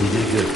You did good.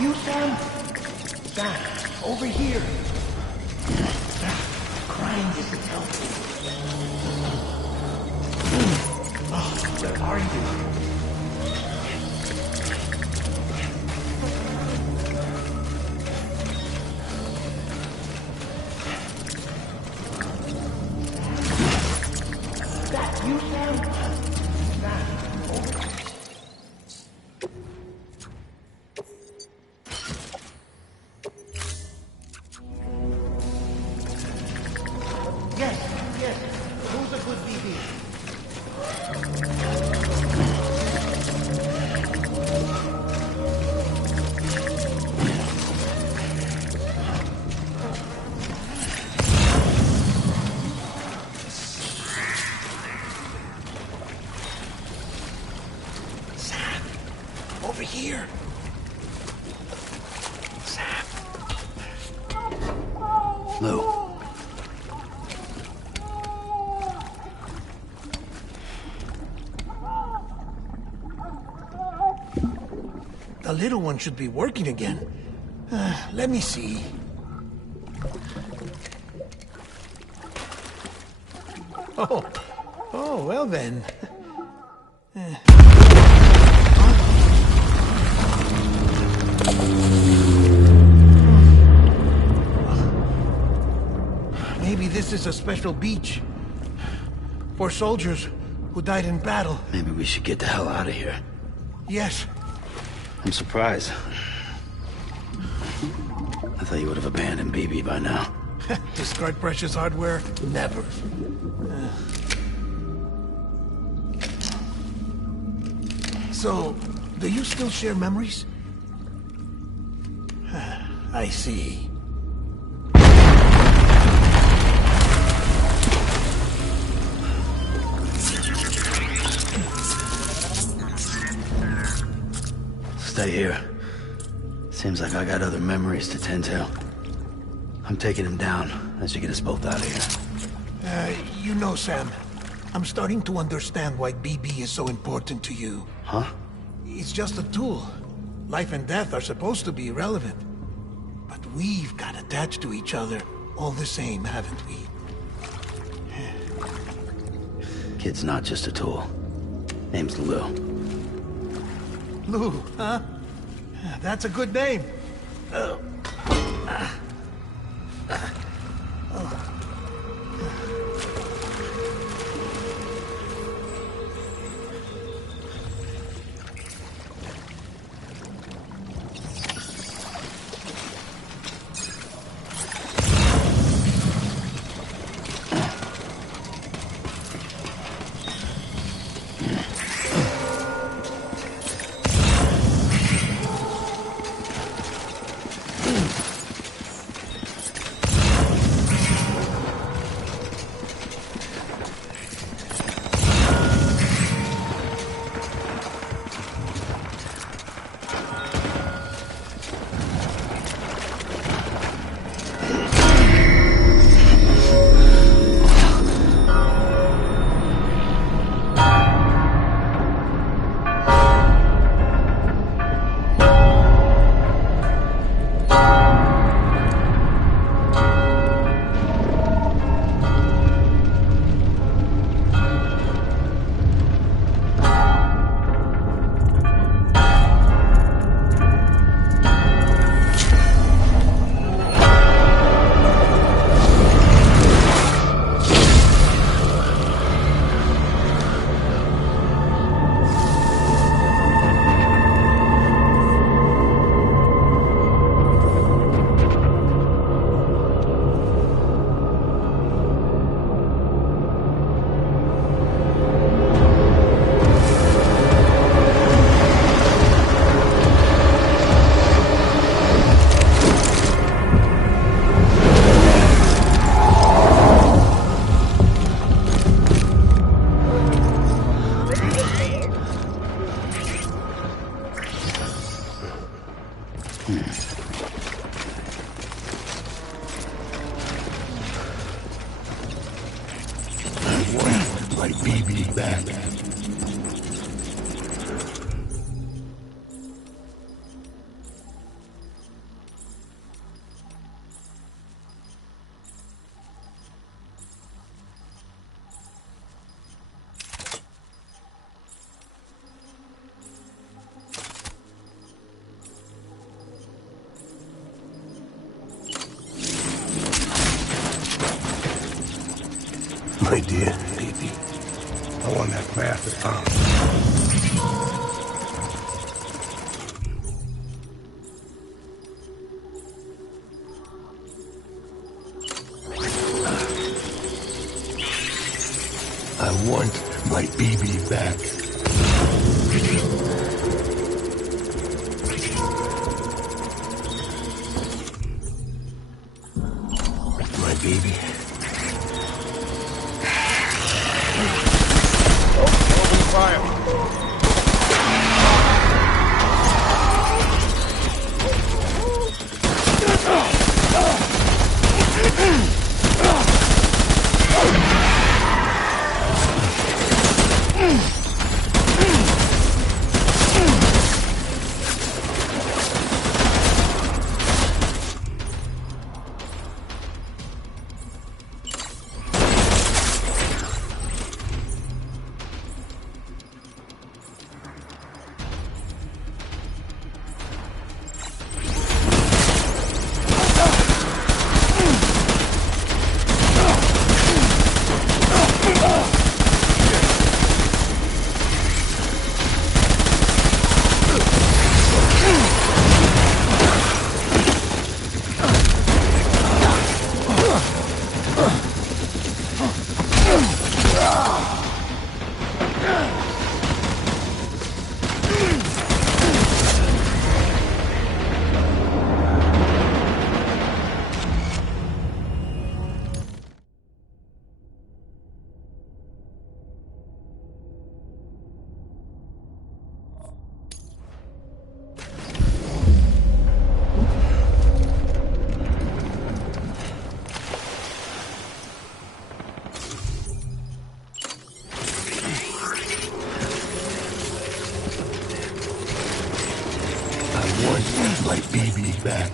You, Sam? Sam, over here. Sam, crying isn't helping. Oh, where are you? You, Sam? Sam, over here. Yes. Who's a good BB? Sam, over here. Sam. Lou. The little one should be working again. Let me see. Oh, well then. Maybe this is a special beach for soldiers who died in battle. Maybe we should get the hell out of here. Yes. I'm surprised. I thought you would have abandoned BB by now. Discard precious hardware? Never. So, do you still share memories? I see. Stay here. Seems like I got other memories to tend to. I'm taking him down. That should get us both out of here. You know, Sam, I'm starting to understand why BB is so important to you. Huh? It's just a tool. Life and death are supposed to be irrelevant. But we've got attached to each other all the same, haven't we? Kid's not just a tool. Name's Lou. Lou, huh? That's a good name. My baby back. My dear baby, I want that math found. I want my baby back. My baby. Fire. My baby back.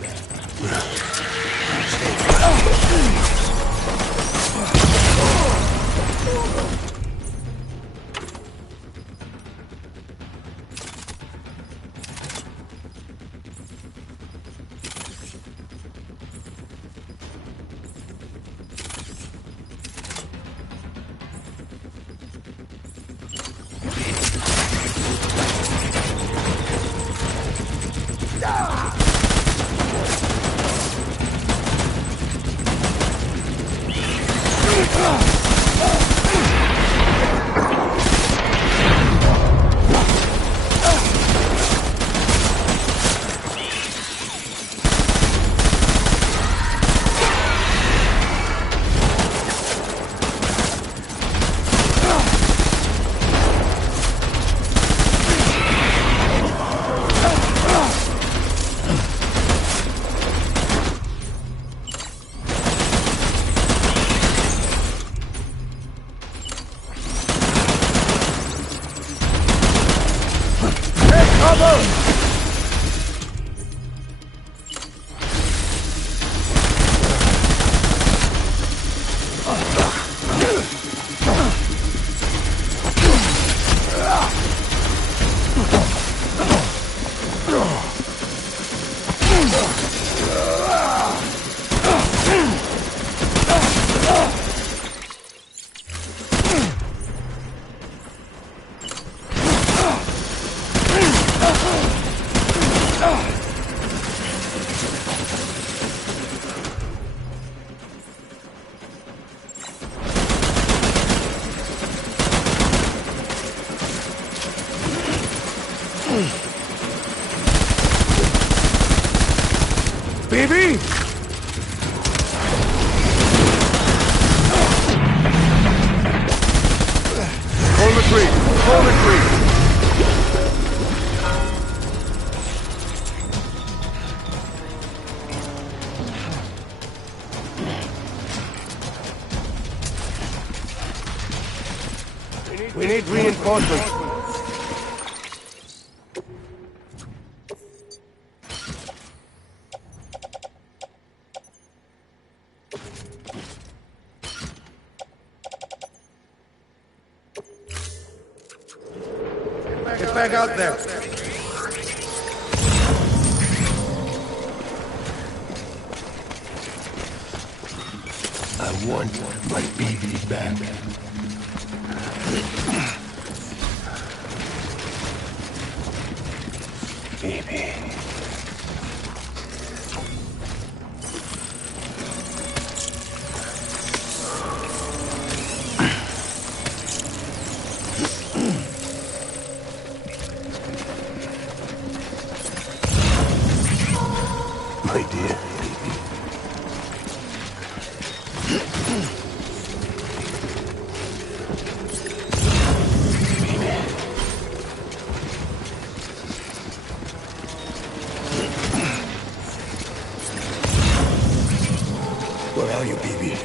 We need reinforcements. Get back out there. I want my baby back. Baby. My dear baby. Where are you, baby?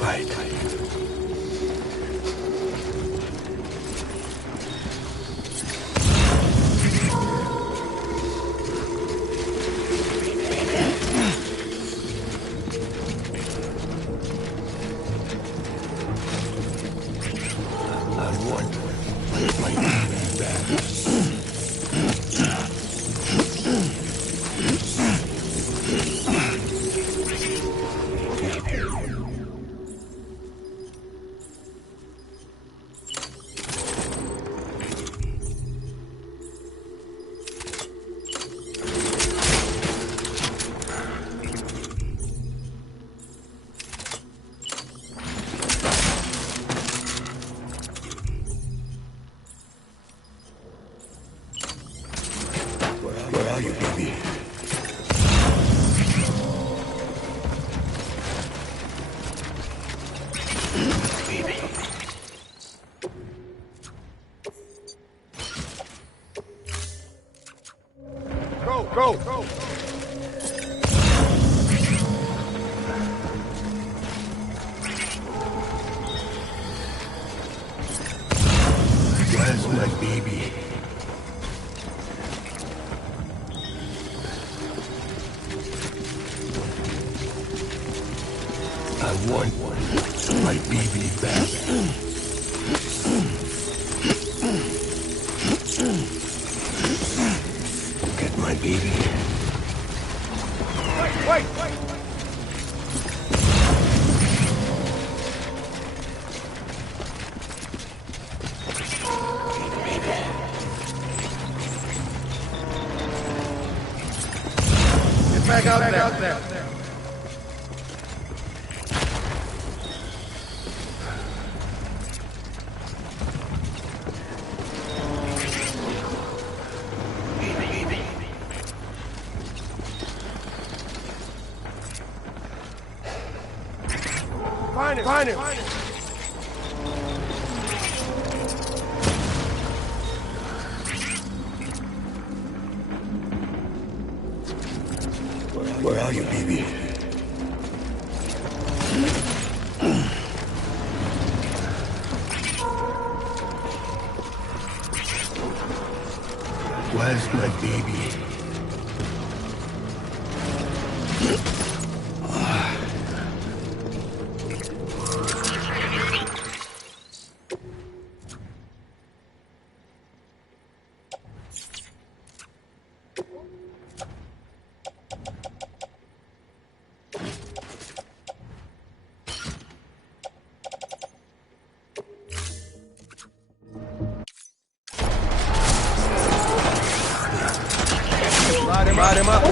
Right. I want my baby back. Where are you, baby? Baby. Go. Where's my baby? I want my baby back. Get my baby. Wait. Get back out there. Find him. Where are you, baby? Where's my baby? Light him up.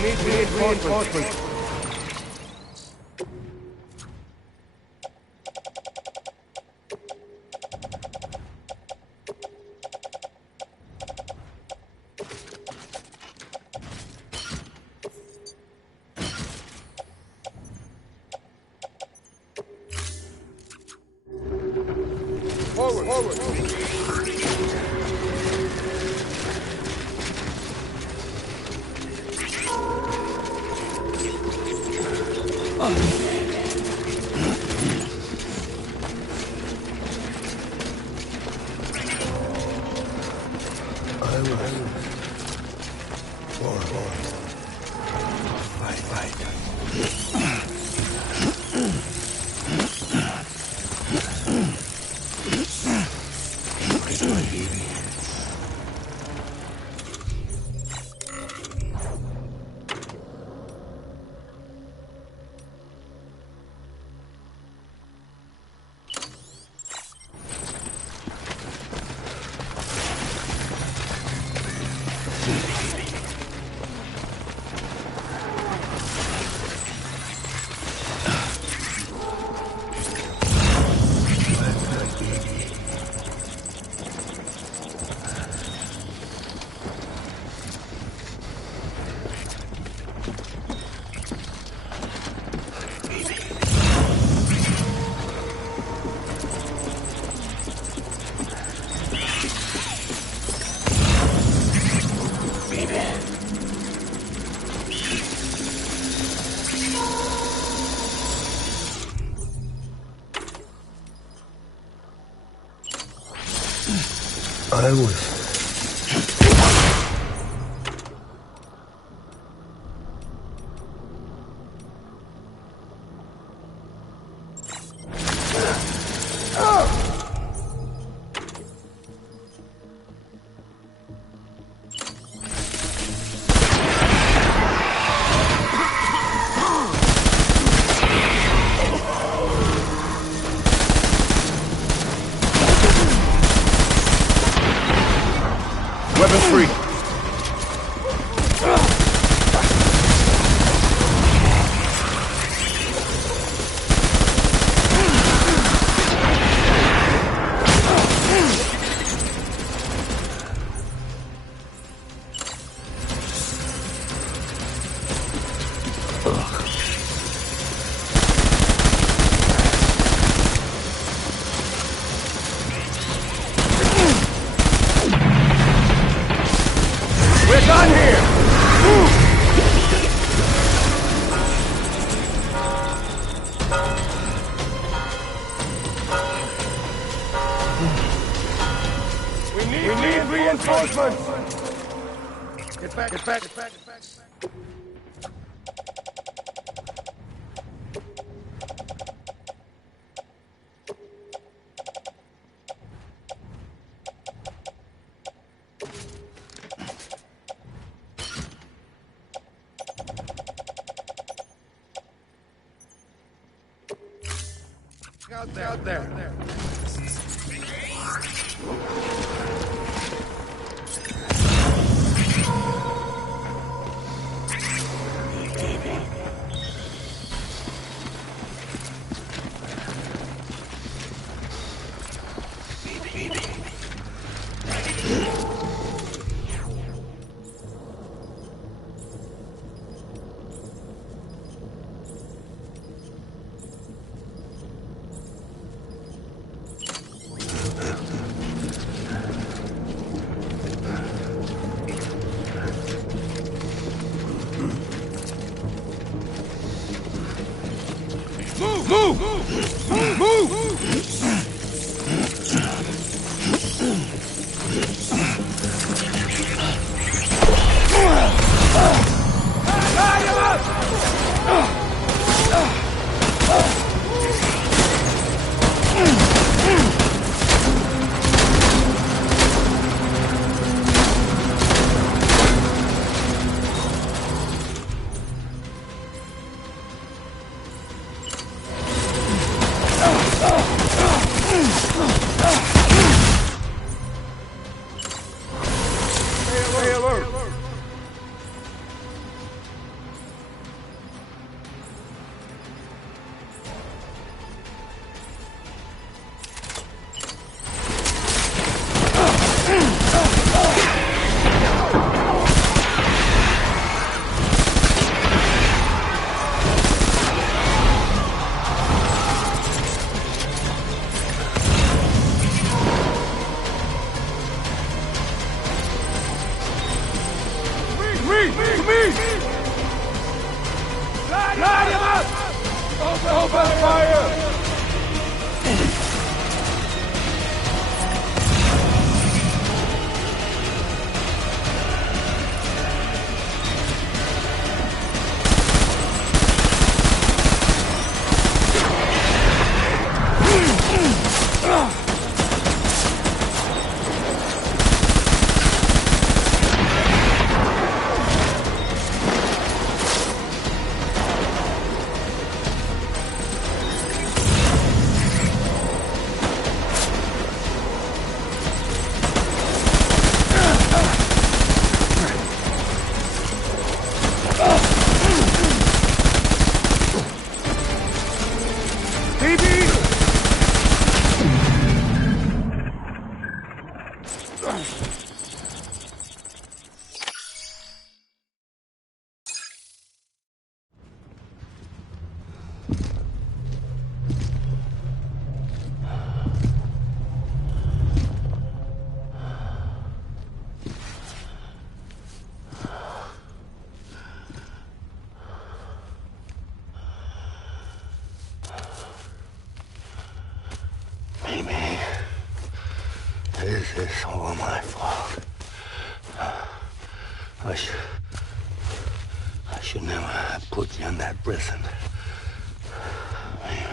reinforcements. I was... Weapons free. We're done here! We need reinforcements! Get back, get back, get back, get back. Out there. Move! Oh! Light him up! Open fire! Maybe this is all my fault. I should never have put you in that prison. Maybe.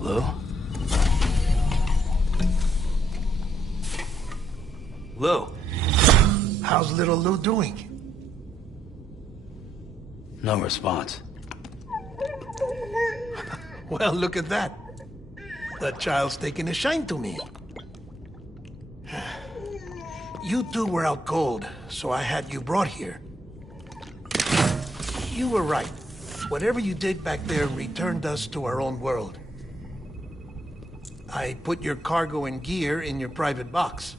Lou? Lou? How's little Lou doing? No response. Well, look at that. The child's taking a shine to me. You two were out cold, so I had you brought here. You were right. Whatever you did back there returned us to our own world. I put your cargo and gear in your private box.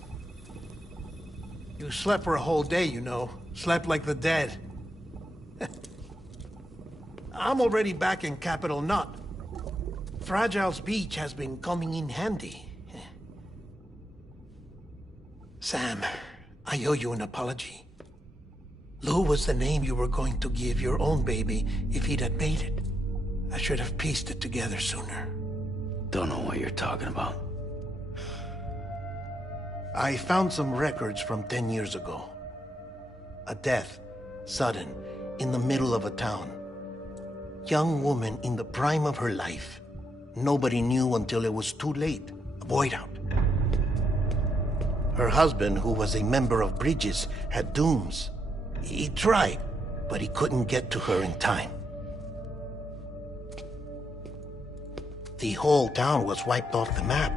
You slept for a whole day, you know. Slept like the dead. I'm already back in Capital Knot. Fragile's beach has been coming in handy. Sam, I owe you an apology. Lou was the name you were going to give your own baby if he'd had made it. I should have pieced it together sooner. Don't know what you're talking about. I found some records from 10 years ago. A death, sudden, in the middle of a town. Young woman in the prime of her life. Nobody knew until it was too late. A void out. Her husband, who was a member of Bridges, had dooms. He tried, but he couldn't get to her in time. The whole town was wiped off the map,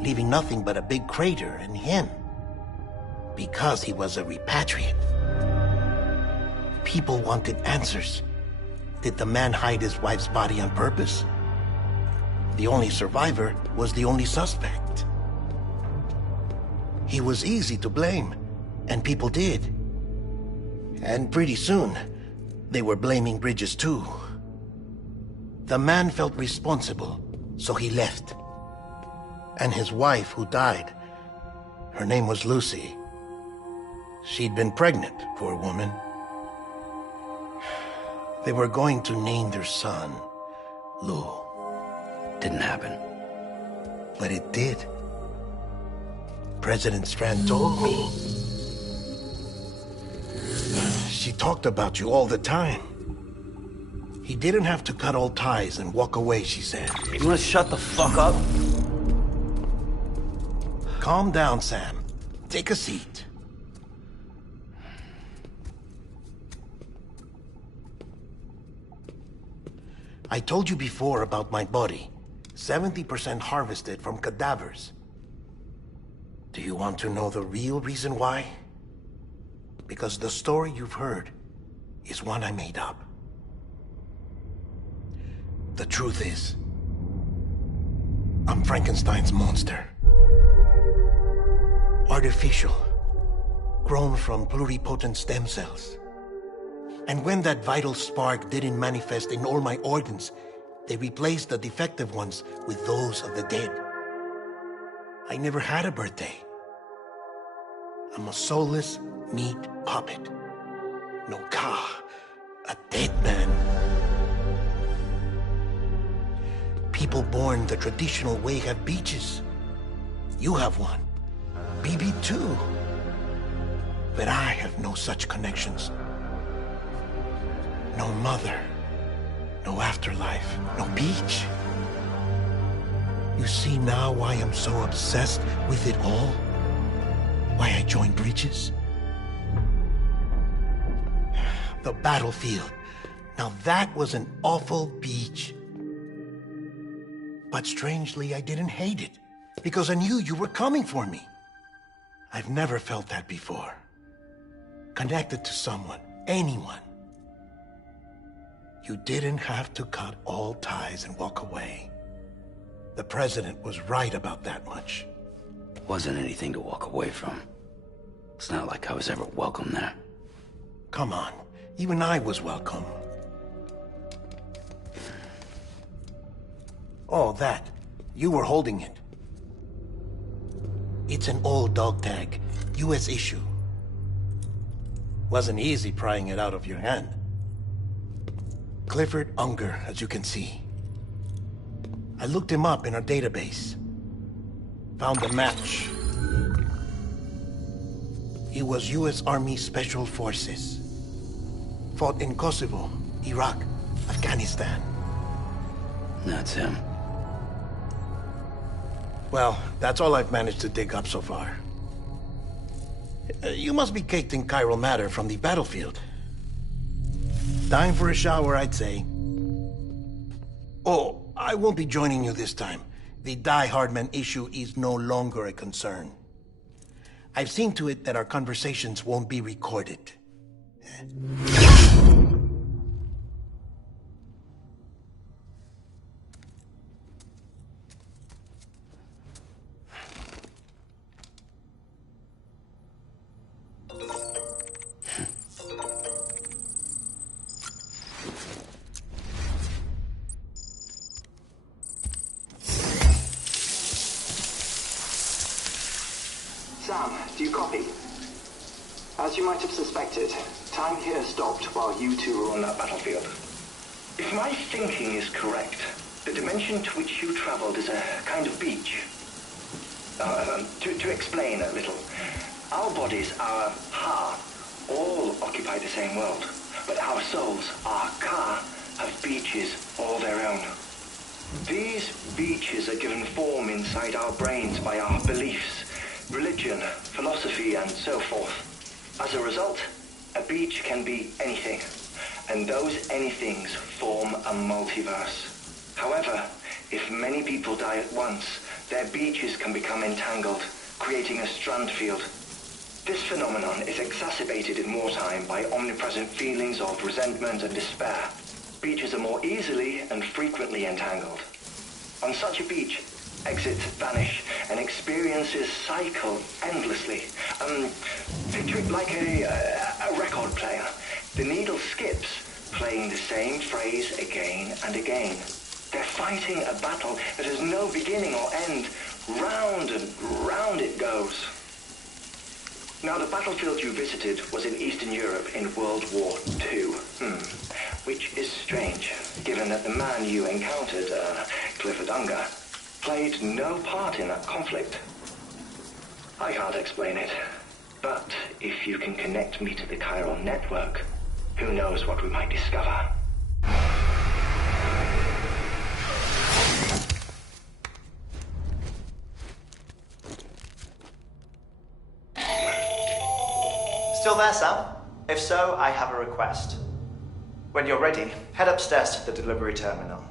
leaving nothing but a big crater and him. Because he was a repatriate. People wanted answers. Did the man hide his wife's body on purpose? The only survivor was the only suspect. He was easy to blame, and people did. And pretty soon, they were blaming Bridges too. The man felt responsible, so he left. And his wife, who died, her name was Lucy. She'd been pregnant, poor woman. They were going to name their son Lou. Didn't happen. But it did. President Strand told me. She talked about you all the time. He didn't have to cut all ties and walk away, she said. You wanna shut the fuck up? Calm down, Sam. Take a seat. I told you before about my body. 70% harvested from cadavers. Do you want to know the real reason why? Because the story you've heard is one I made up. The truth is, I'm Frankenstein's monster. Artificial, grown from pluripotent stem cells. And when that vital spark didn't manifest in all my organs, they replaced the defective ones with those of the dead. I never had a birthday. I'm a soulless meat puppet. No car, a dead man. People born the traditional way have beaches. You have one. BB too. But I have no such connections. No mother. No afterlife. No beach. You see now why I'm so obsessed with it all? Why I joined Bridges? The battlefield. Now that was an awful beach. But strangely, I didn't hate it. Because I knew you were coming for me. I've never felt that before. Connected to someone, anyone. You didn't have to cut all ties and walk away. The president was right about that much. Wasn't anything to walk away from. It's not like I was ever welcome there. Come on, even I was welcome. Oh, that. You were holding it. It's an old dog tag, US issue. Wasn't easy prying it out of your hand. Clifford Unger, as you can see. I looked him up in our database. Found a match. He was US Army Special Forces. Fought in Kosovo, Iraq, Afghanistan. That's him. Well, that's all I've managed to dig up so far. You must be caked in chiral matter from the battlefield. Time for a shower, I'd say. Oh, I won't be joining you this time. The Die Hardman issue is no longer a concern. I've seen to it that our conversations won't be recorded. Sam, do you copy? As you might have suspected, time here stopped while you two were on that battlefield. If my thinking is correct, the dimension to which you traveled is a kind of beach. To explain a little, our bodies, our ha, all occupy the same world, but our souls, our ka, have beaches all their own. These beaches are given form inside our brains by our beliefs, religion, philosophy, and so forth. As a result, a beach can be anything, and those anythings form a multiverse. However, if many people die at once, their beaches can become entangled, creating a strand field. This phenomenon is exacerbated in wartime by omnipresent feelings of resentment and despair. Beaches are more easily and frequently entangled. On such a beach, exits vanish and experiences cycle endlessly. Picture it like a record player. The needle skips, playing the same phrase again and again. They're fighting a battle that has no beginning or end. Round and round it goes. Now, the battlefield you visited was in Eastern Europe in World War II. Which is strange, given that the man you encountered, Clifford Unger, played no part in that conflict. I can't explain it, but if you can connect me to the chiral network, who knows what we might discover. Still there, Sam? If so, I have a request. When you're ready, head upstairs to the delivery terminal.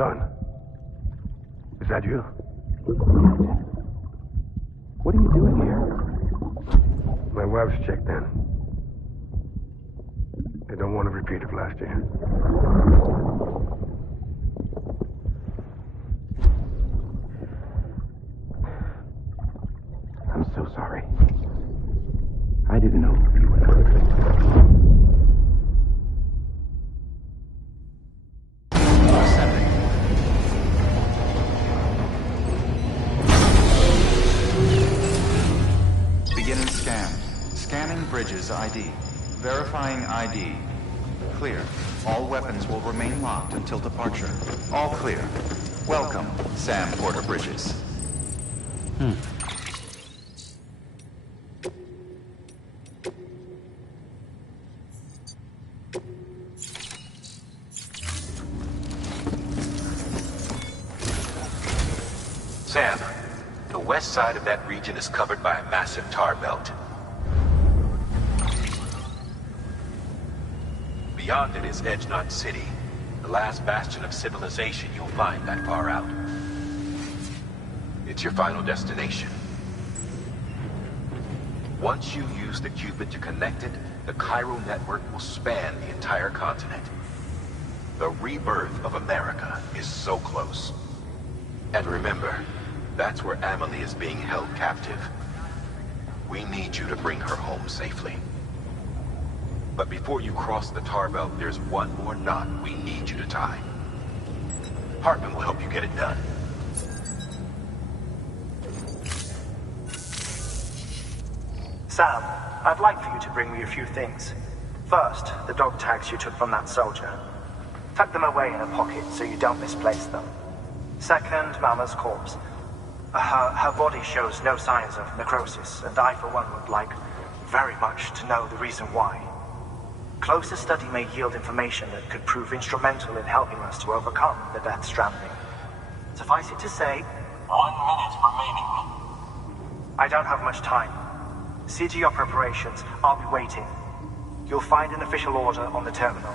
John, is that you? What are you doing here? My wife's checked in. They don't want a repeat of last year. I'm so sorry. I didn't know you were coming. Beginning scan. Scanning bridges ID. Verifying ID. Clear. All weapons will remain locked until departure. All clear. Welcome, Sam Porter Bridges. Sam, the west side of that region is covered by a massive tar belt. Beyond it is Edgenot City, the last bastion of civilization you'll find that far out. It's your final destination. Once you use the Cupid to connect it, the Cairo network will span the entire continent. The rebirth of America is so close. And remember, that's where Amelie is being held captive. We need you to bring her home safely. But before you cross the tar belt, there's one more knot we need you to tie. Hartman will help you get it done. Sam, I'd like for you to bring me a few things. First, the dog tags you took from that soldier. Tuck them away in a pocket so you don't misplace them. Second, Mama's corpse. Her body shows no signs of necrosis, and I, for one, would like very much to know the reason why. Closer study may yield information that could prove instrumental in helping us to overcome the Death Stranding. Suffice it to say, 1 minute remaining. I don't have much time. See to your preparations. I'll be waiting. You'll find an official order on the terminal.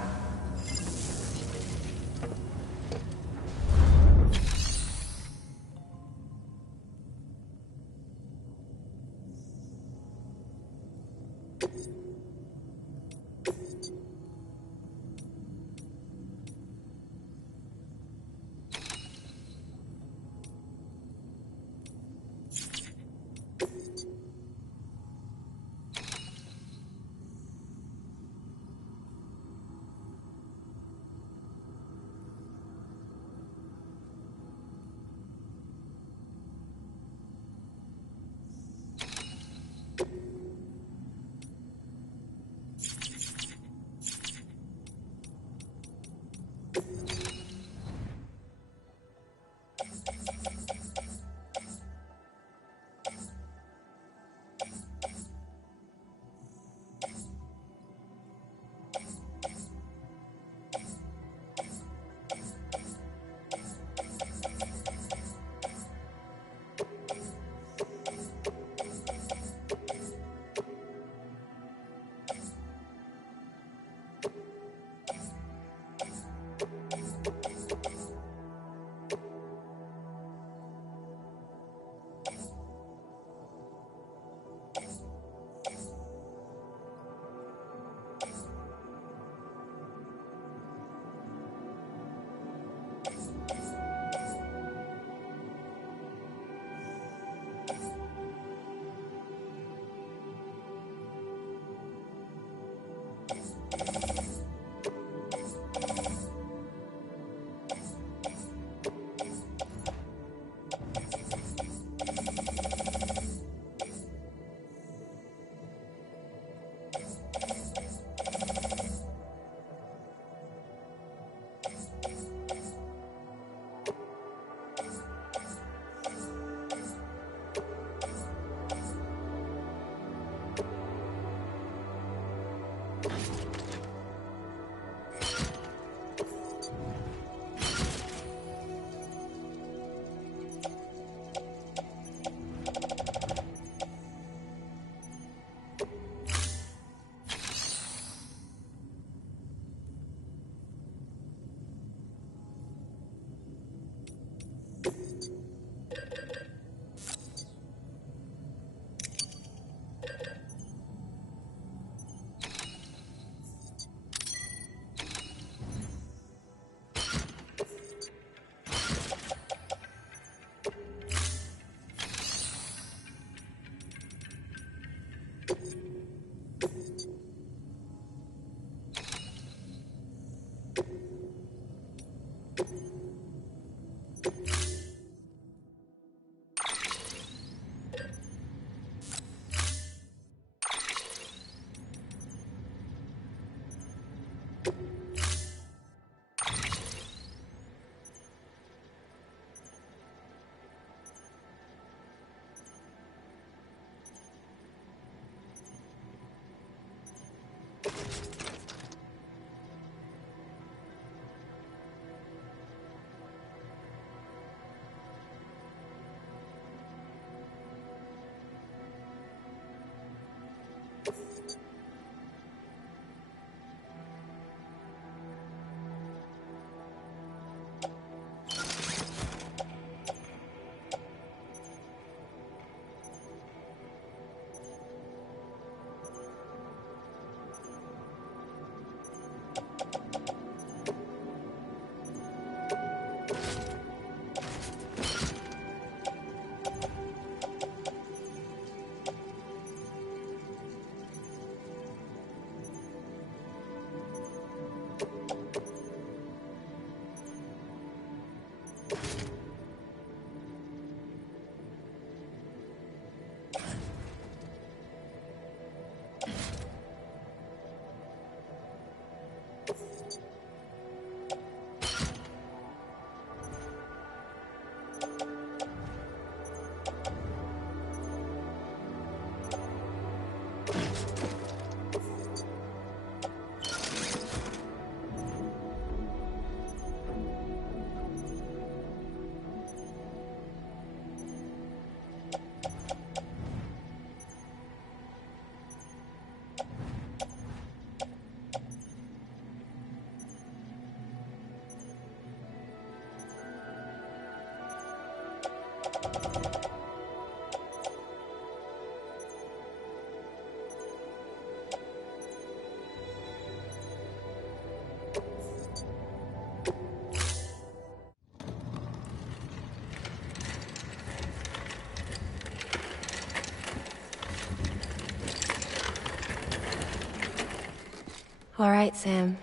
All right, Sam.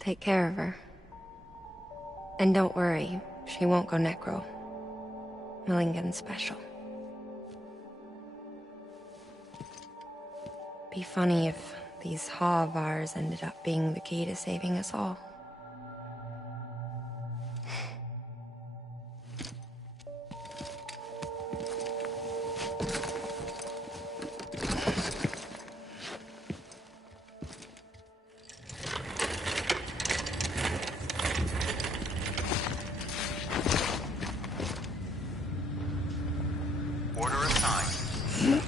Take care of her. And don't worry, she won't go necro. Milligan's special. Be funny if these Ha of ours ended up being the key to saving us all. Order assigned.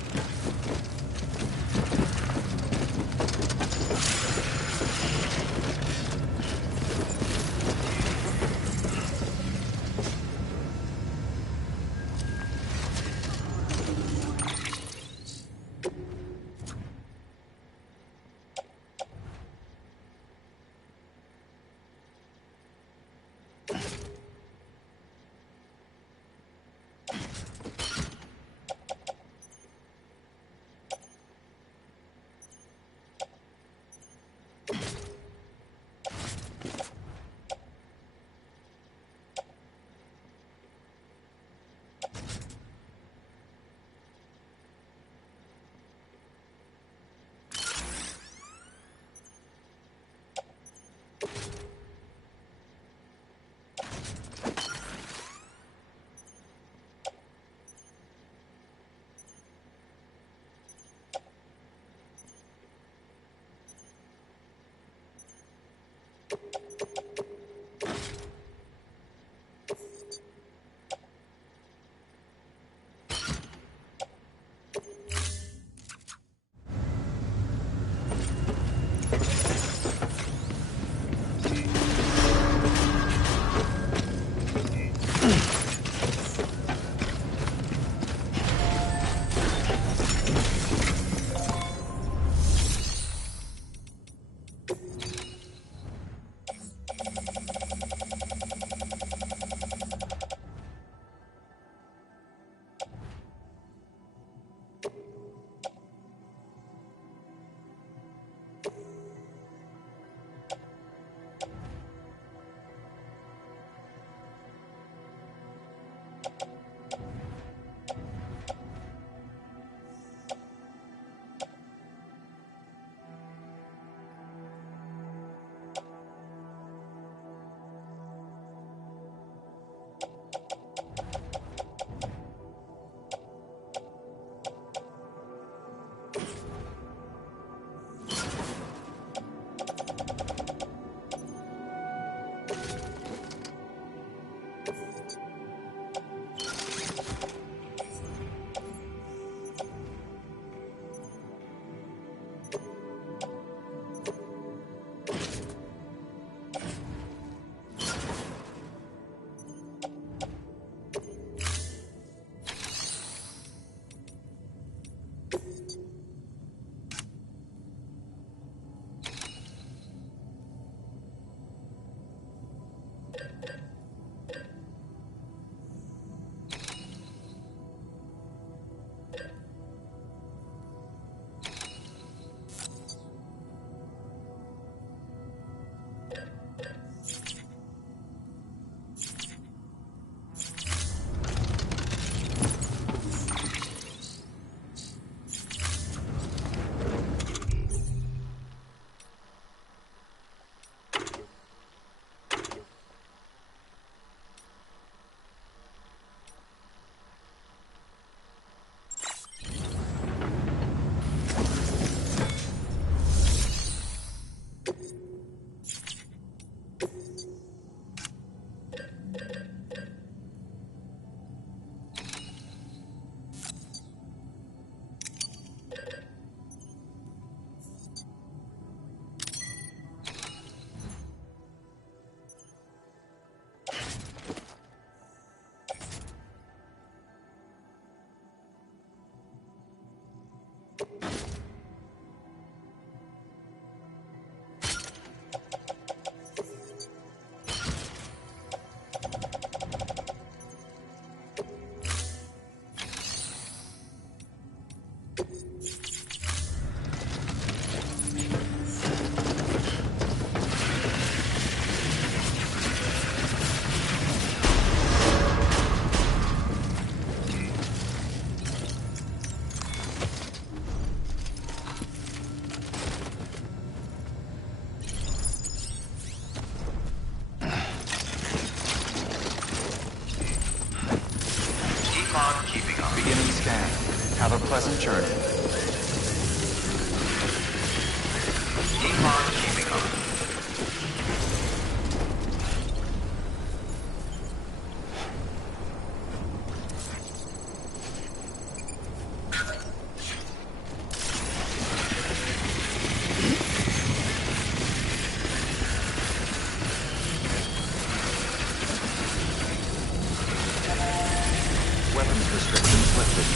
scanning. Have a pleasant journey. Decon keeping up. Weapons restrictions lifted.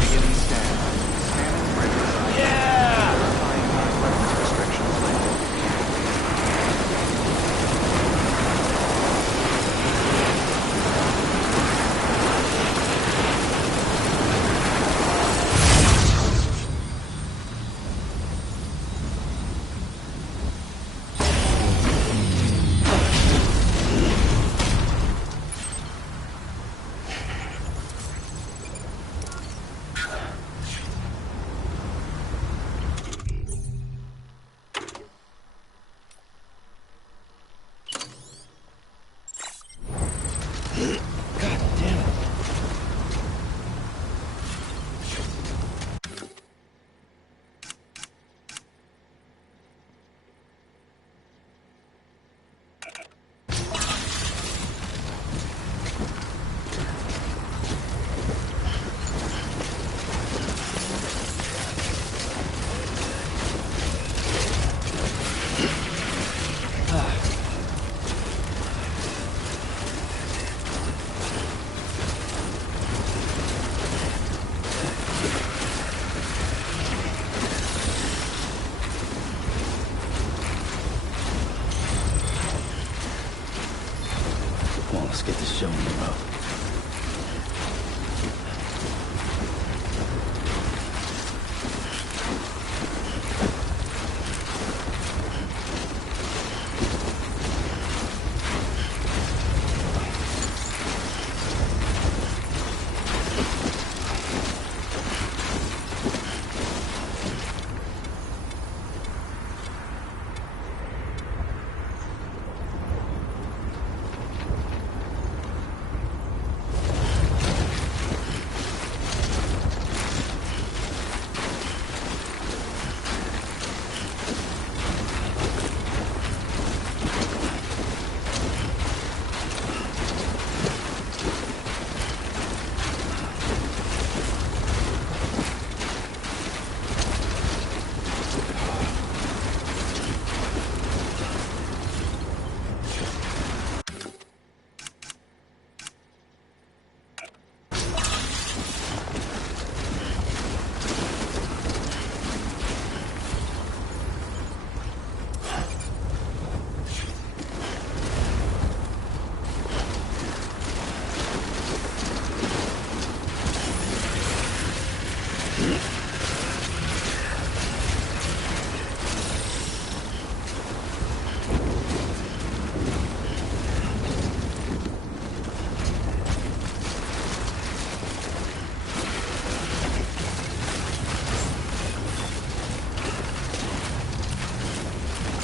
Beginning scan. Scanning bridges. Verifying weapons restrictions lifted. Come on, let's get this show on the road.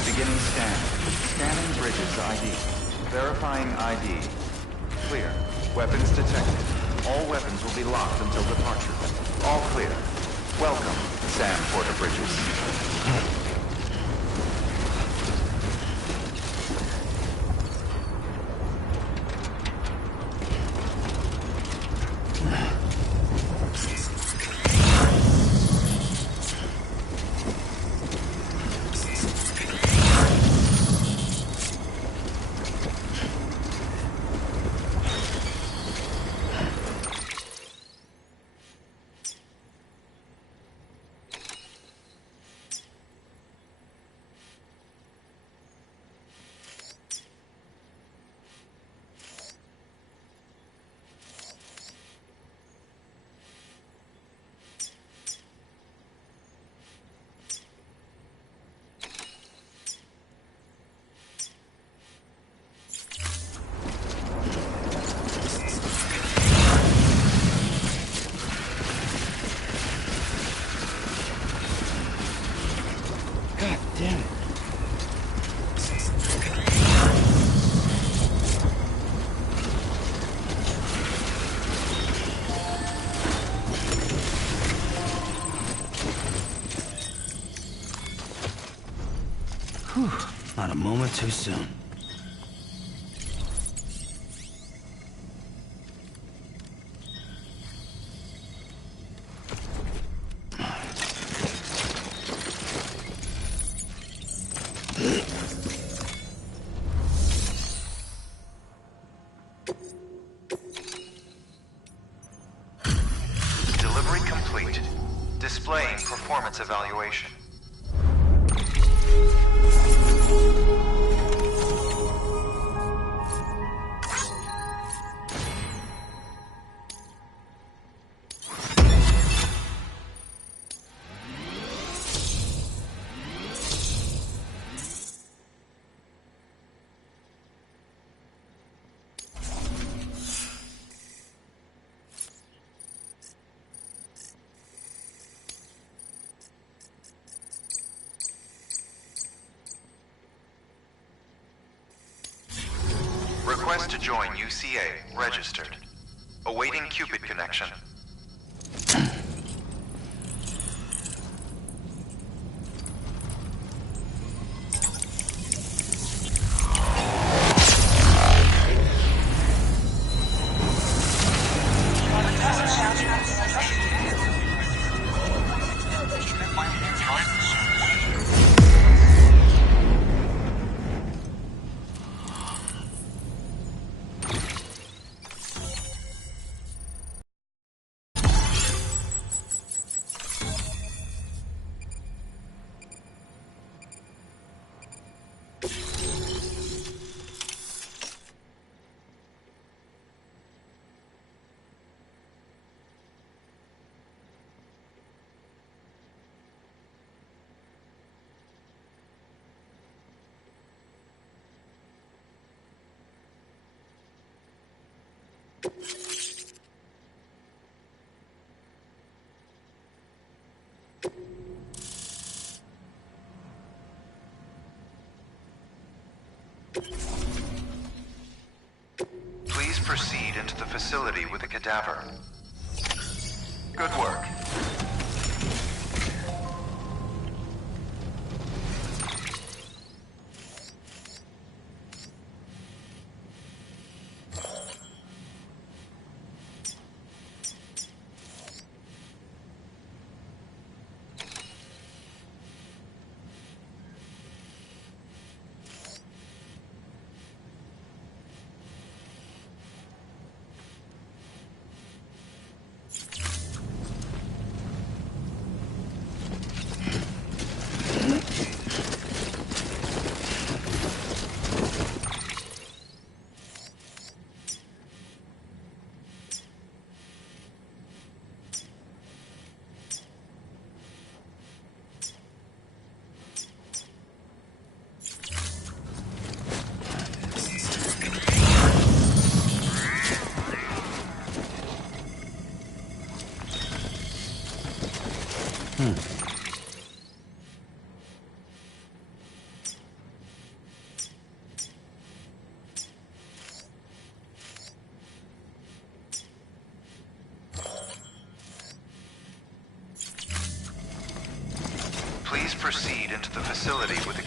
Beginning scan. Scanning bridges ID. Verifying ID. Clear. Weapons detected. All weapons will be locked until departure. All clear. Welcome, Sam Porter Bridges. Not a moment too soon. Delivery complete. Displaying performance evaluation. Request to join UCA. Registered. Awaiting Cupid connection. Please proceed into the facility with a cadaver. Good work. Please proceed into the facility with a...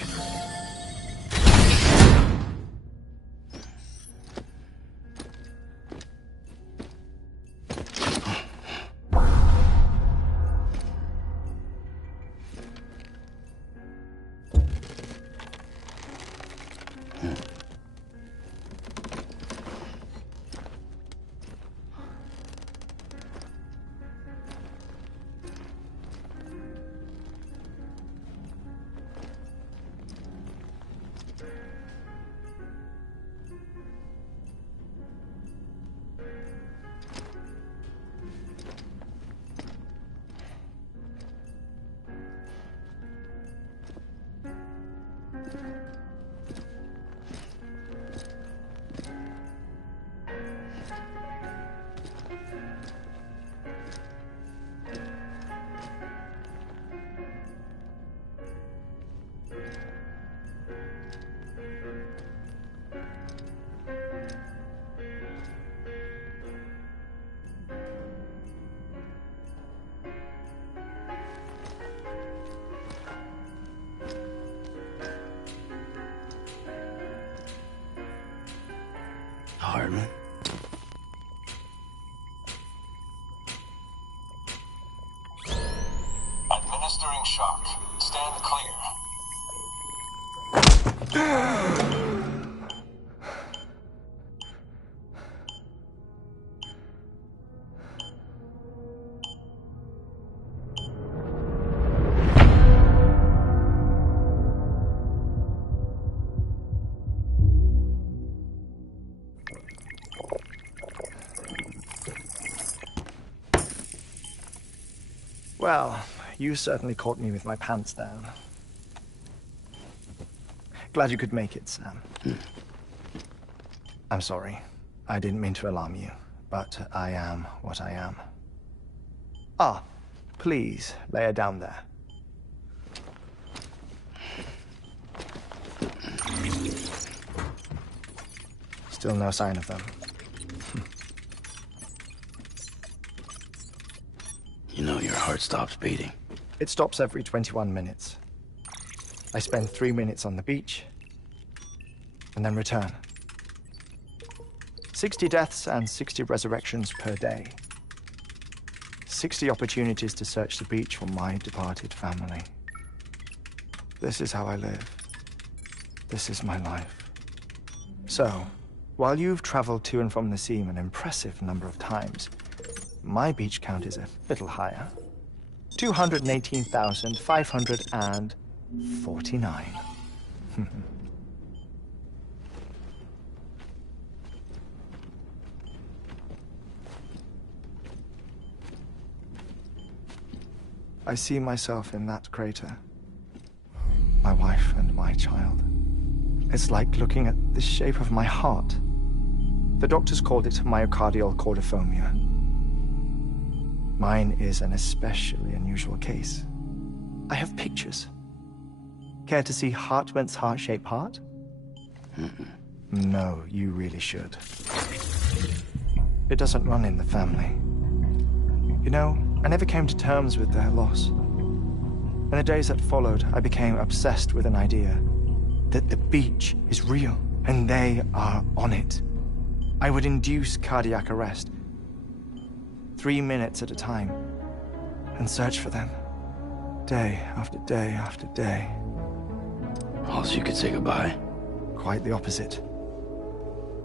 charge. Stand clear. Well, you certainly caught me with my pants down. Glad you could make it, Sam. I'm sorry. I didn't mean to alarm you, but I am what I am. Ah, please lay her down there. Still no sign of them. You know your heart stops beating. It stops every 21 minutes. I spend 3 minutes on the beach, and then return. 60 deaths and 60 resurrections per day. 60 opportunities to search the beach for my departed family. This is how I live. This is my life. So, while you've traveled to and from the sea an impressive number of times, my beach count is a little higher. 218,549. I see myself in that crater. My wife and my child. It's like looking at the shape of my heart. The doctors called it myocardial cordiformia. Mine is an especially unusual case. I have pictures. Care to see Hartman's heart-shaped heart? No, you really should. It doesn't run in the family. You know, I never came to terms with their loss. In the days that followed, I became obsessed with an idea that the beach is real and they are on it. I would induce cardiac arrest, 3 minutes at a time, and search for them, day after day after day. Also, you could say goodbye. Quite the opposite.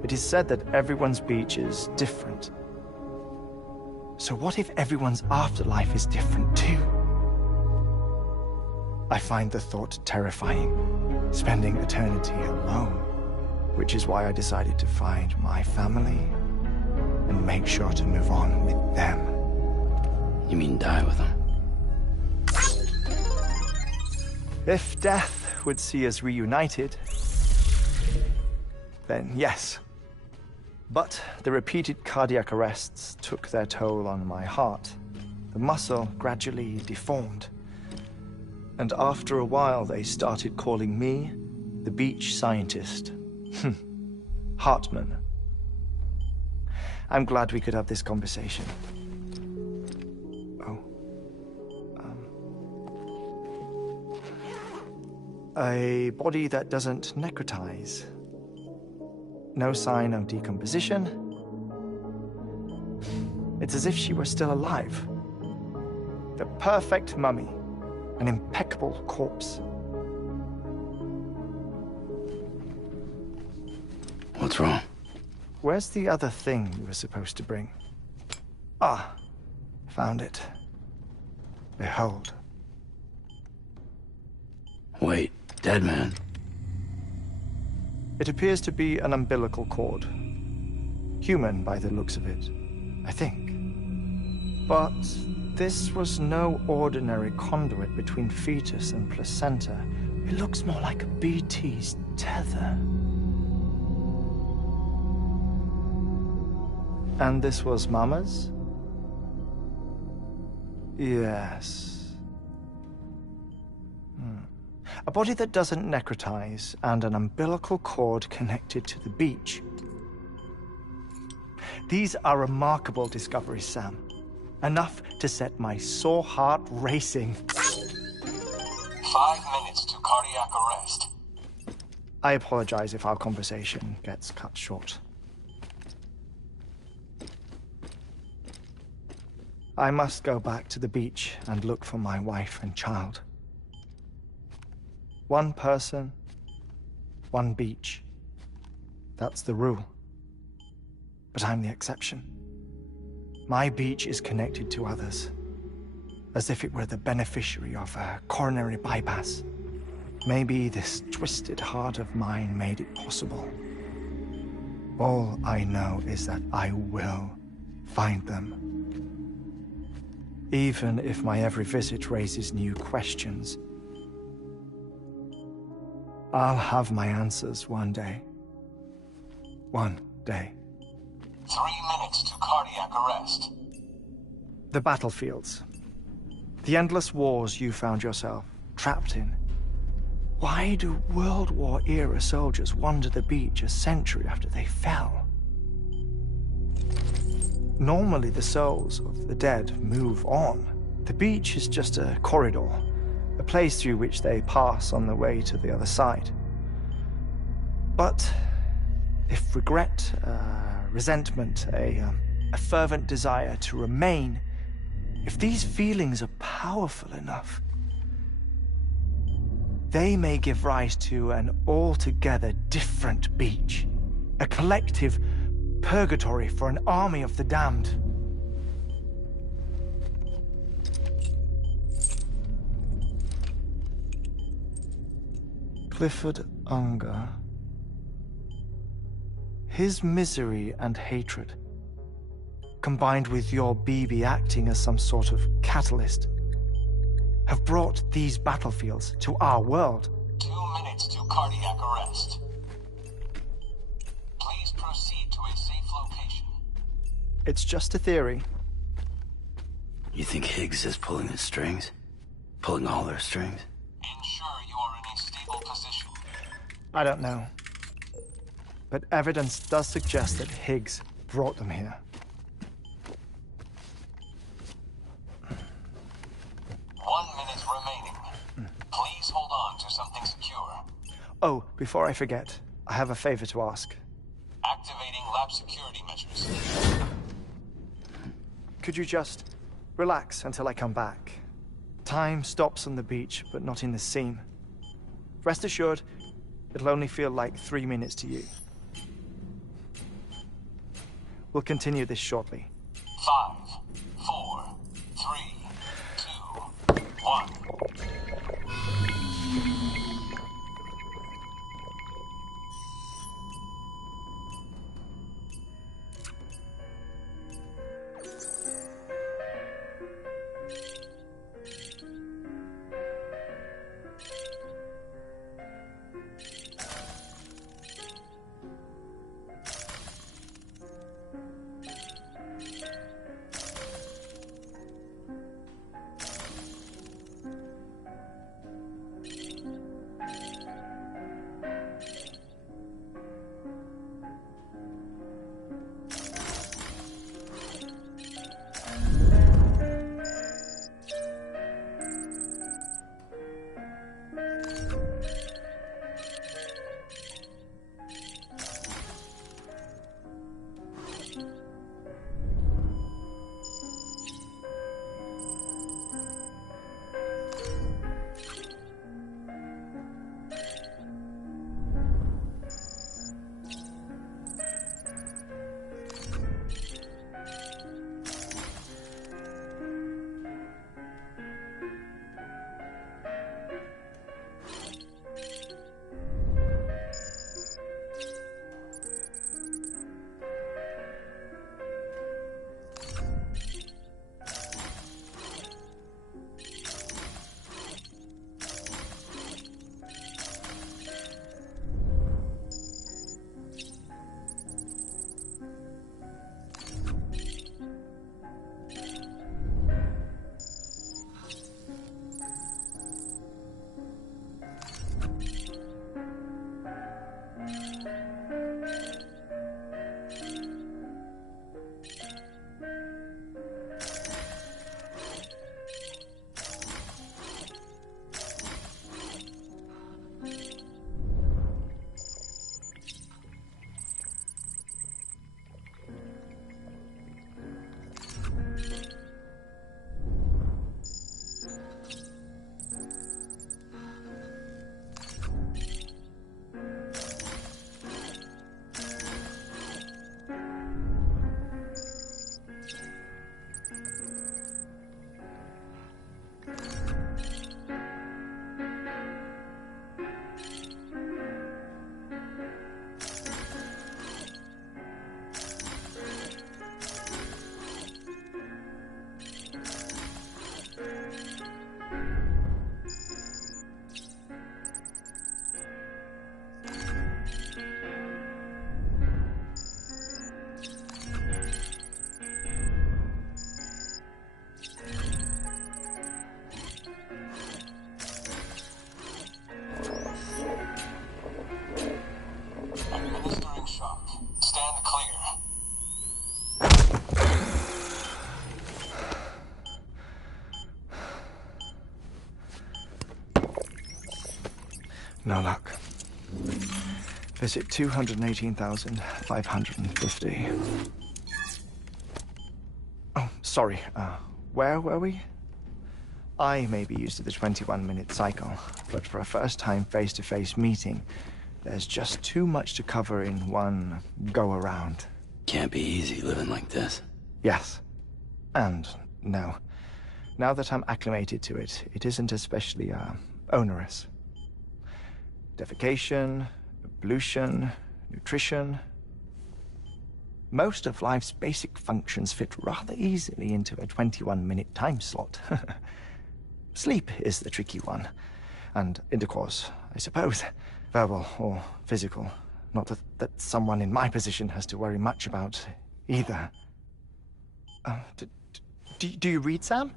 It is said that everyone's beach is different. So what if everyone's afterlife is different too? I find the thought terrifying, spending eternity alone, which is why I decided to find my family and make sure to move on with them. You mean die with them? If death would see us reunited, then yes. But the repeated cardiac arrests took their toll on my heart. The muscle gradually deformed. And after a while, they started calling me the beach scientist. Hartman. I'm glad we could have this conversation. Oh. A body that doesn't necrotize. No sign of decomposition. It's as if she were still alive. The perfect mummy. An impeccable corpse. What's wrong? Where's the other thing you were supposed to bring? Ah, found it. Behold. Wait, dead man. It appears to be an umbilical cord. Human by the looks of it, I think. But this was no ordinary conduit between fetus and placenta. It looks more like a BT's tether. And this was Mama's? Yes. A body that doesn't necrotize and an umbilical cord connected to the beach. These are remarkable discoveries, Sam. Enough to set my sore heart racing. 5 minutes to cardiac arrest. I apologize if our conversation gets cut short. I must go back to the beach and look for my wife and child. One person, one beach. That's the rule. But I'm the exception. My beach is connected to others, as if it were the beneficiary of a coronary bypass. Maybe this twisted heart of mine made it possible. All I know is that I will find them. Even if my every visit raises new questions, I'll have my answers one day. One day. 3 minutes to cardiac arrest. The battlefields. The endless wars you found yourself trapped in. Why do World War-era soldiers wander the beach a century after they fell? Normally, the souls of the dead move on. The beach is just a corridor, a place through which they pass on the way to the other side. But if regret, resentment, a fervent desire to remain, if these feelings are powerful enough, they may give rise to an altogether different beach, a collective purgatory for an army of the damned. Clifford Unger. His misery and hatred, combined with your BB acting as some sort of catalyst, have brought these battlefields to our world. 2 minutes to cardiac arrest. Please proceed to a safe location. It's just a theory. You think Higgs is pulling the strings? Pulling all their strings? Ensure you are in a stable position. I don't know. But evidence does suggest that Higgs brought them here. 1 minute remaining. Please hold on to something secure. Oh, before I forget, I have a favor to ask. Activating lab security measures. Could you just relax until I come back? Time stops on the beach, but not in the scene. Rest assured, it'll only feel like 3 minutes to you. We'll continue this shortly. 5, 4, 3, 2, 1. No luck. Visit 218,550. Oh, sorry. Where were we? I may be used to the 21-minute cycle, but for a first-time face-to-face meeting, there's just too much to cover in one go-around. Can't be easy living like this. Yes. And no. Now that I'm acclimated to it, it isn't especially, onerous. Defecation, ablution, nutrition. Most of life's basic functions fit rather easily into a 21-minute time slot. Sleep is the tricky one. And intercourse, I suppose. Verbal or physical. Not that someone in my position has to worry much about either. Do you read, Sam?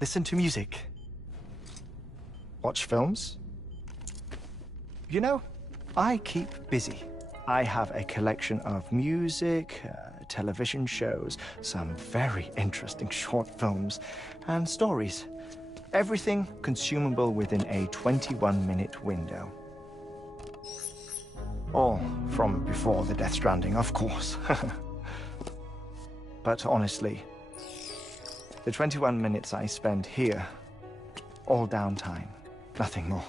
Listen to music. Watch films? You know, I keep busy. I have a collection of music, television shows, some very interesting short films, and stories. Everything consumable within a 21-minute window. All from before the Death Stranding, of course. But honestly, the 21 minutes I spend here, all downtime, nothing more.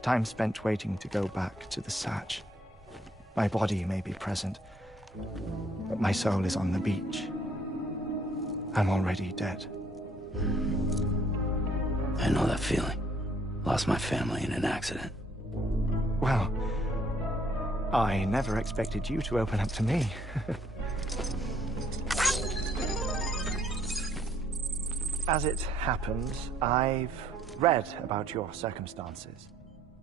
Time spent waiting to go back to the Satch. My body may be present, but my soul is on the beach. I'm already dead. I know that feeling. Lost my family in an accident. Well, I never expected you to open up to me. As it happens, I've read about your circumstances.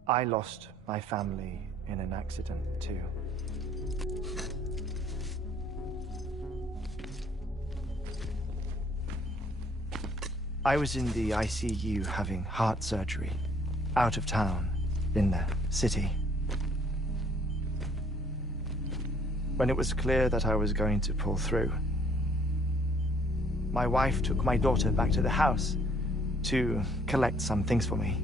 I lost my family in an accident, too. I was in the ICU having heart surgery, out of town, in the city. When it was clear that I was going to pull through, my wife took my daughter back to the house to collect some things for me.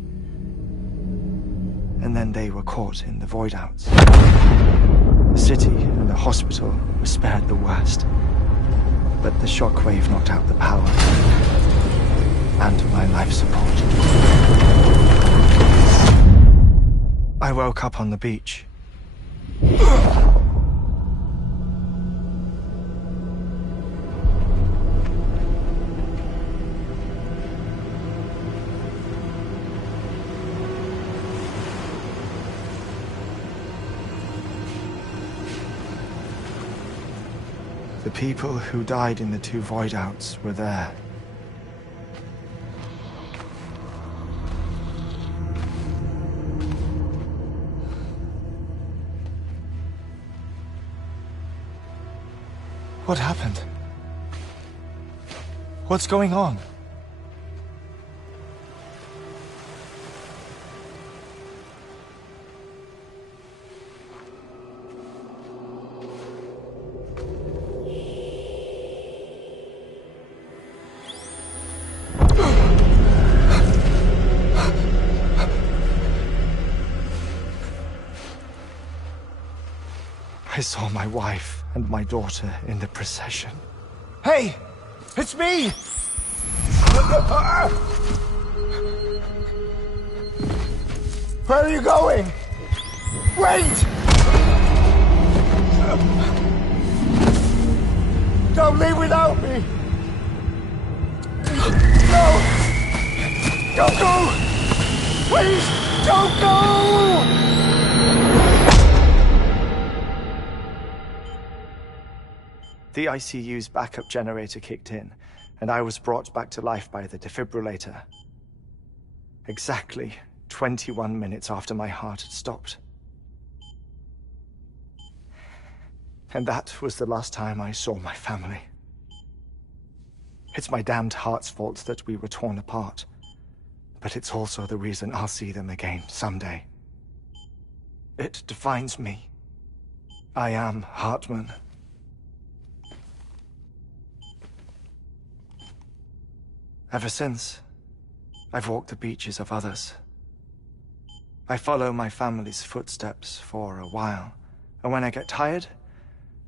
And then they were caught in the void outs. The city and the hospital were spared the worst, but the shockwave knocked out the power and my life support. I woke up on the beach. The people who died in the two void outs were there. What happened? What's going on? I saw my wife and my daughter in the procession. Hey! It's me! Where are you going? Wait! Don't leave without me! No! Don't go! Please, don't go! The ICU's backup generator kicked in, and I was brought back to life by the defibrillator. Exactly 21 minutes after my heart had stopped. And that was the last time I saw my family. It's my damned heart's fault that we were torn apart, but it's also the reason I'll see them again someday. It defines me. I am Hartman. Ever since, I've walked the beaches of others I follow my family's footsteps for a while, and when I get tired,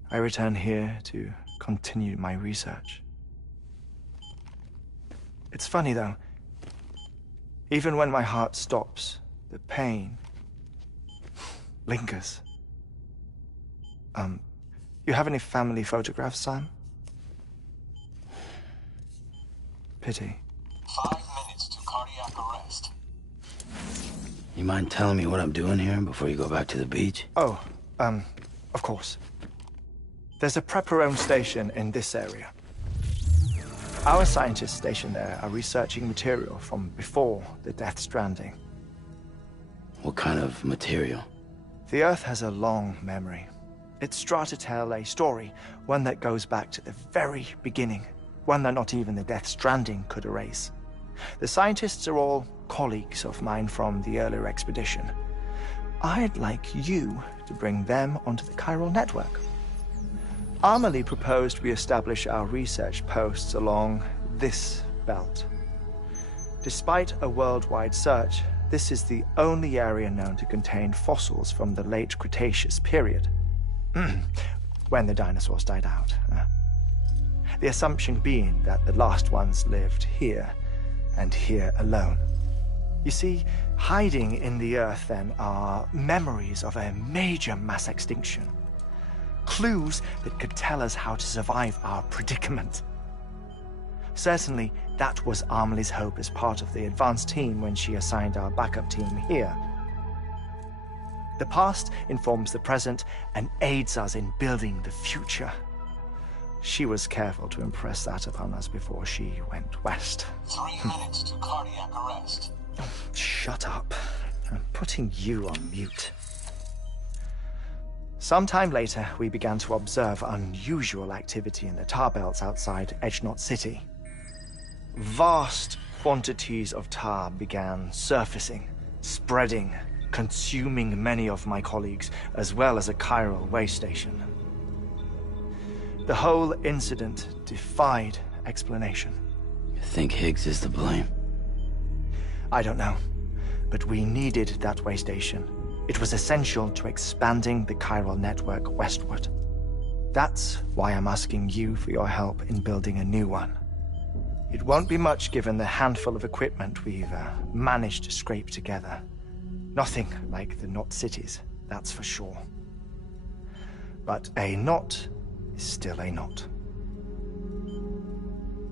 I return here to continue my research. It's funny though, even when my heart stops, the pain lingers. You have any family photographs, Sam? Pity. 5 minutes to cardiac arrest. You mind telling me what I'm doing here before you go back to the beach? Oh, of course. There's a Prepper-owned station in this area. Our scientists stationed there are researching material from before the Death Stranding. What kind of material? The Earth has a long memory. It's trying to tell a story, one that goes back to the very beginning, one that not even the Death Stranding could erase. The scientists are all colleagues of mine from the earlier expedition. I'd like you to bring them onto the chiral network. Amelie proposed we establish our research posts along this belt. Despite a worldwide search, this is the only area known to contain fossils from the late Cretaceous period, when the dinosaurs died out. The assumption being that the last ones lived here, and here alone. You see, hiding in the Earth then are memories of a major mass extinction. Clues that could tell us how to survive our predicament. Certainly, that was Amelie's hope as part of the advanced team when she assigned our backup team here. The past informs the present and aids us in building the future. She was careful to impress that upon us before she went west. 3 minutes to cardiac arrest. Oh, shut up. I'm putting you on mute. Sometime later, we began to observe unusual activity in the tar belts outside Edgenot City. Vast quantities of tar began surfacing, spreading, consuming many of my colleagues, as well as a chiral way station. The whole incident defied explanation. You think Higgs is to blame? I don't know, but we needed that way station. It was essential to expanding the chiral network westward. That's why I'm asking you for your help in building a new one. It won't be much given the handful of equipment we've managed to scrape together. Nothing like the knot cities, that's for sure. But a knot is still a knot.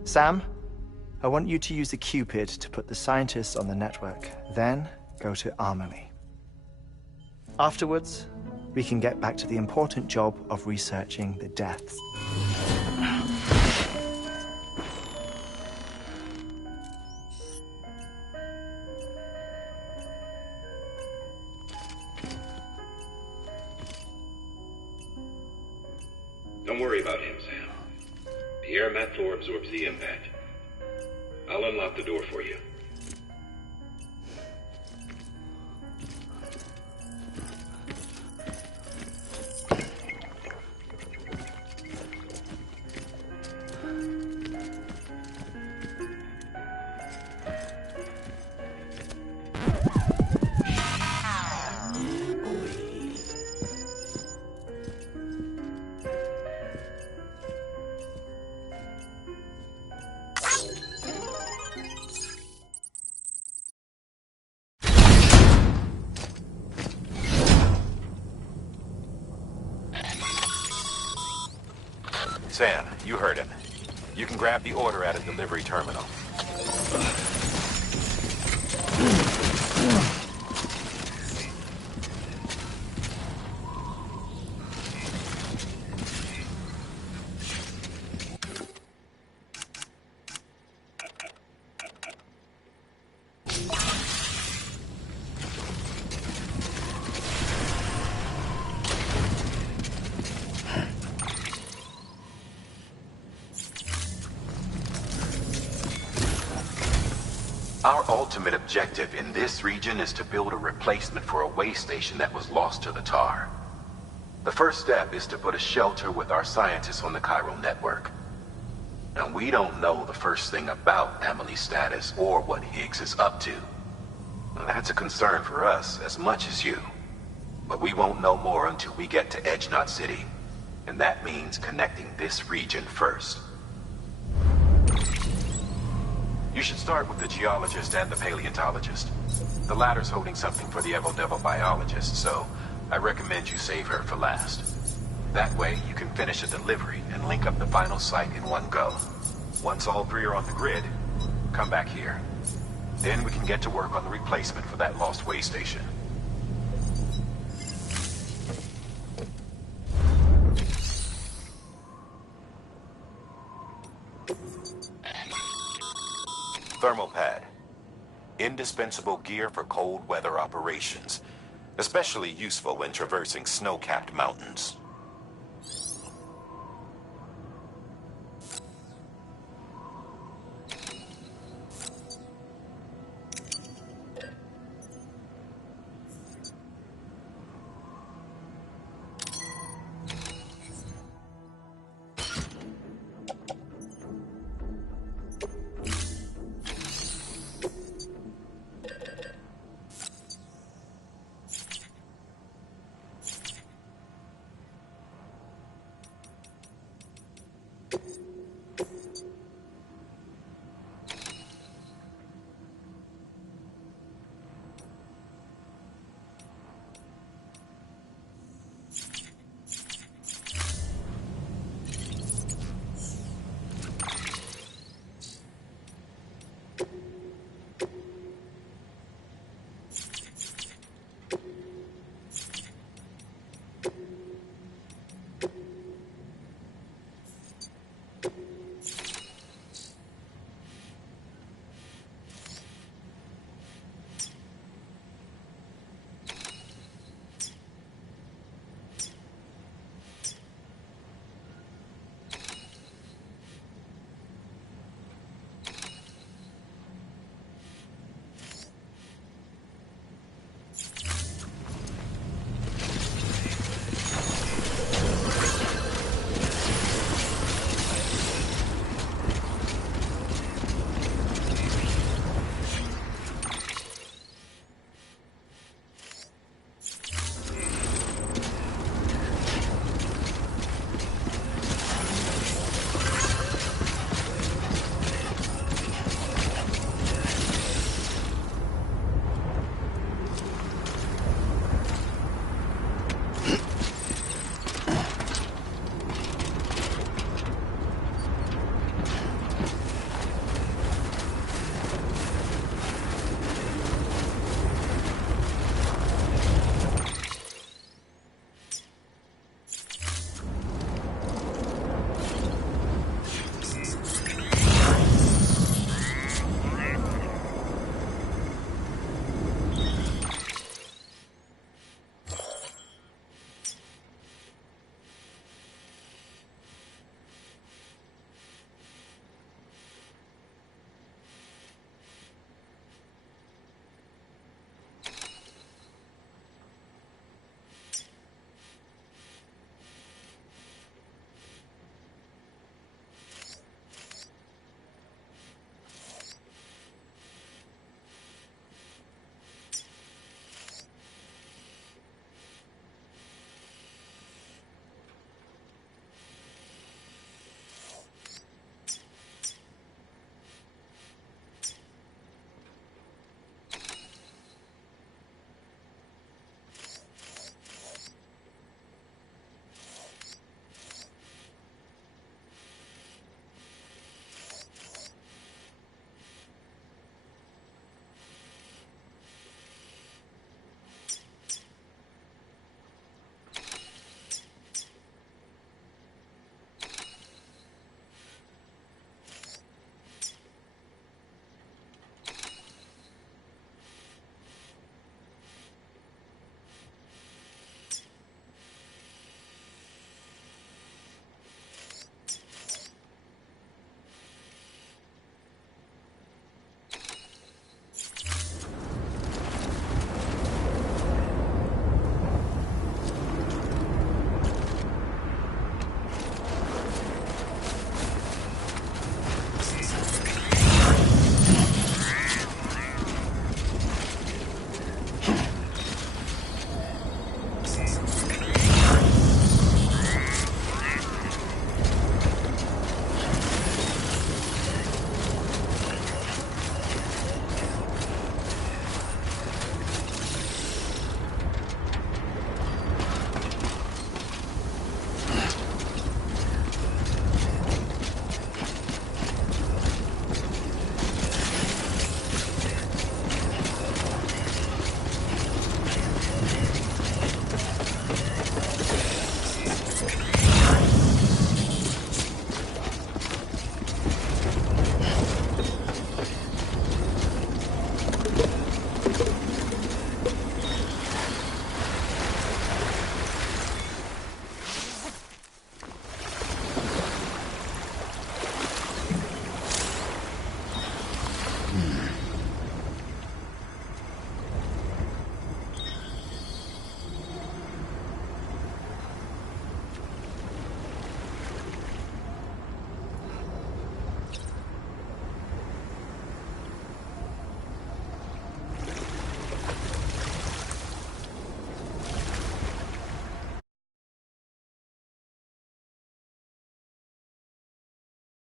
Sam, I want you to use the Cupid to put the scientists on the network, then go to Amelie. Afterwards, we can get back to the important job of researching the deaths. Don't worry about him, Sam. The air mat floor absorbs the impact. I'll unlock the door for you. Sam, you heard him. You can grab the order at a delivery terminal. Our ultimate objective in this region is to build a replacement for a way station that was lost to the tar. The first step is to put a shelter with our scientists on the chiral network. Now, we don't know the first thing about Amelie's status or what Higgs is up to. Well, that's a concern for us as much as you. But we won't know more until we get to Edge Knot City. And that means connecting this region first. You should start with the geologist and the paleontologist. The latter's holding something for the Evo-Devil biologist, so I recommend you save her for last. That way, you can finish a delivery and link up the final site in one go. Once all three are on the grid, come back here. Then we can get to work on the replacement for that lost way station. Thermal pad. Indispensable gear for cold weather operations. Especially useful when traversing snow-capped mountains.